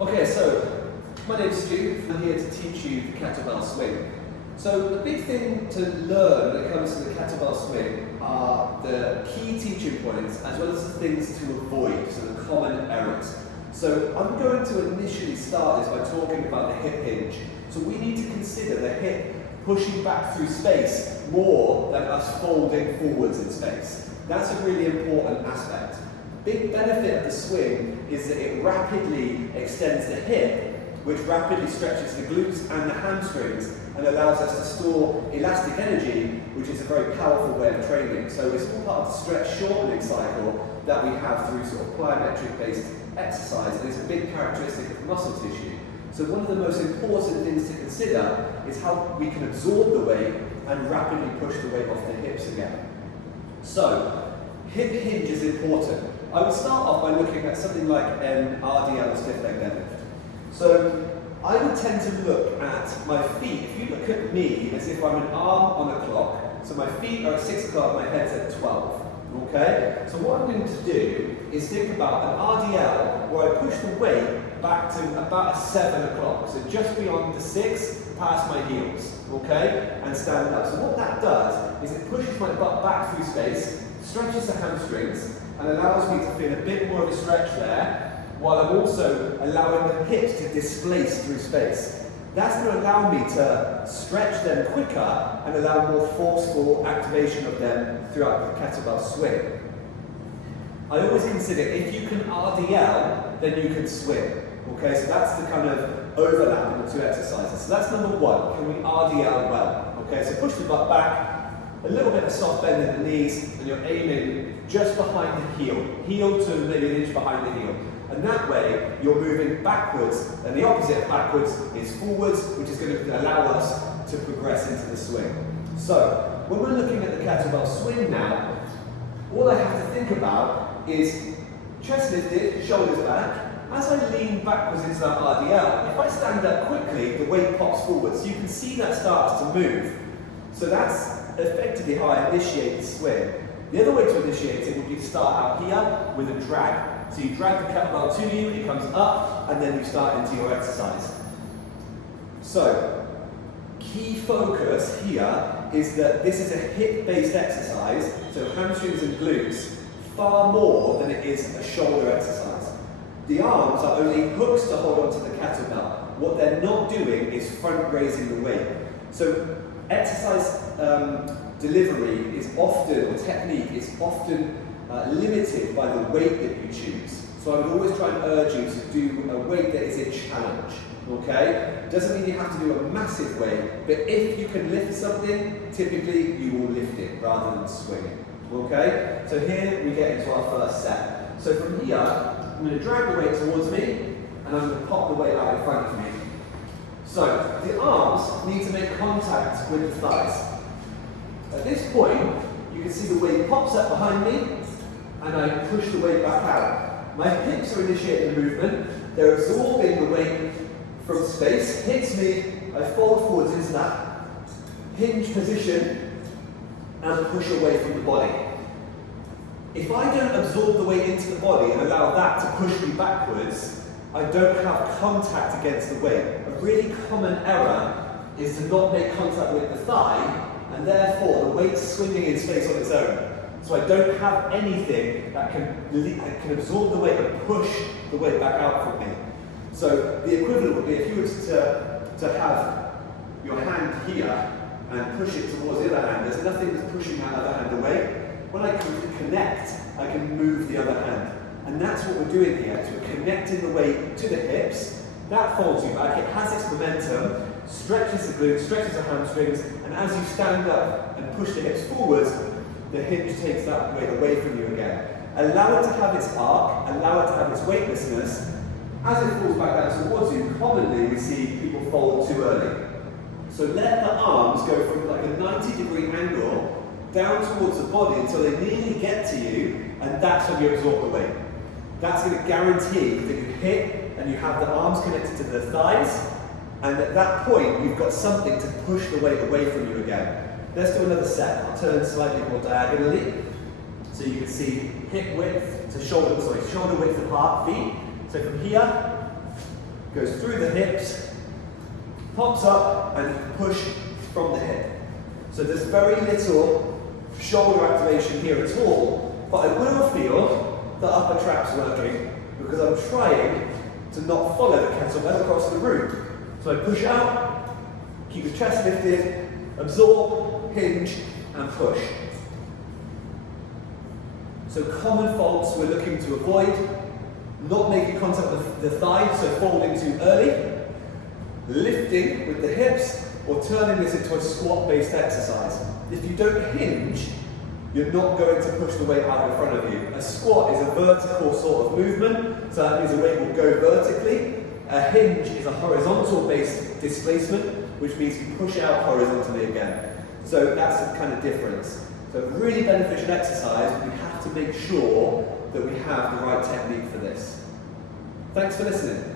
Okay, so my name's Stu. I'm here to teach you the kettlebell swing. So the big thing to learn when it comes to the kettlebell swing are the key teaching points as well as the things to avoid, so the common errors. So I'm going to initially start this by talking about the hip hinge. So we need to consider the hip pushing back through space more than us folding forwards in space. That's a really important aspect. The big benefit of the swing is that it rapidly extends the hip, which rapidly stretches the glutes and the hamstrings and allows us to store elastic energy, which is a very powerful way of training. So it's all part of the stretch shortening cycle that we have through sort of plyometric based exercise, and it's a big characteristic of muscle tissue. So one of the most important things to consider is how we can absorb the weight and rapidly push the weight off the hips again. So hip hinge is important. I would start off by looking at something like an RDL, stiff leg deadlift. So I would tend to look at my feet. If you look at me as if I'm an arm on a clock, so my feet are at 6 o'clock, my head's at 12. Okay? So what I'm going to do is think about an RDL where I push the weight back to about 7 o'clock. So just beyond the 6, past my heels. Okay? And stand up. So what that does is it pushes my butt back through space, stretches the hamstrings, and allows me to feel a bit more of a stretch there, while I'm also allowing the hips to displace through space. That's going to allow me to stretch them quicker and allow more forceful activation of them throughout the kettlebell swing. I always consider if you can RDL, then you can swing. Okay, so that's the kind of overlap in the two exercises. So that's number one, can we RDL well? Okay, so push the butt back, a little bit of soft bend in the knees, and you're aiming just behind the heel to maybe an inch behind the heel. And that way, you're moving backwards, and the opposite of backwards is forwards, which is going to allow us to progress into the swing. So, when we're looking at the kettlebell swing now, all I have to think about is chest lifted, shoulders back. As I lean backwards into that RDL, if I stand up quickly, the weight pops forward. So you can see that starts to move. So that's effectively how I initiate the swing. The other way to initiate it would be to start out here with a drag. So you drag the kettlebell to you, it comes up, and then you start into your exercise. So, key focus here is that this is a hip-based exercise, so hamstrings and glutes, far more than it is a shoulder exercise. The arms are only hooks to hold onto the kettlebell. What they're not doing is front raising the weight. So exercise delivery is often, or technique is often limited by the weight that you choose. So I would always try and urge you to do a weight that is a challenge. Okay? Doesn't mean you have to do a massive weight, but if you can lift something, typically you will lift it rather than swing it. Okay? So here we get into our first set. So from here, I'm going to drag the weight towards me, and I'm going to pop the weight out in front of me. So the arms need to make contact with the thighs. At this point, you can see the weight pops up behind me, and I push the weight back out. My hips are initiating the movement, they're absorbing the weight from space, hits me, I fold forwards into that hinge position, and push away from the body. If I don't absorb the weight into the body and allow that to push me backwards, I don't have contact against the weight. A really common error is to not make contact with the thigh, and therefore the weight's swinging in space on its own. So I don't have anything that can absorb the weight and push the weight back out from me. So the equivalent would be if you were to have your hand here and push it towards the other hand, there's nothing that's pushing that other hand away. When I can connect, I can move the other hand. And that's what we're doing here, is we're connecting the weight to the hips. That folds you back, it has its momentum, stretches the glutes, stretches the hamstrings, and as you stand up and push the hips forwards, the hinge takes that weight away from you again. Allow it to have its arc, allow it to have its weightlessness. As it falls back down towards you, commonly we see people fold too early. So let the arms go from like a 90-degree angle down towards the body until they nearly get to you, and that's when you absorb the weight. That's going to guarantee that you hit and you have the arms connected to the thighs, and at that point you've got something to push the weight away from you again. Let's do another set. I'll turn slightly more diagonally, so you can see hip width to shoulder width apart, feet. So from here, goes through the hips, pops up, and you can push from the hip. So there's very little shoulder activation here at all, but I will feel the upper traps working because I'm trying to not follow the kettlebell across the room. So I push out, keep the chest lifted, absorb, hinge, and push. So common faults we're looking to avoid: not making contact with the thigh, so folding too early, lifting with the hips, or turning this into a squat-based exercise. If you don't hinge, you're not going to push the weight out in front of you. A squat is a vertical sort of movement, so that means the weight will go vertically. A hinge is a horizontal-based displacement, which means you push out horizontally again. So that's the kind of difference. So really beneficial exercise, but we have to make sure that we have the right technique for this. Thanks for listening.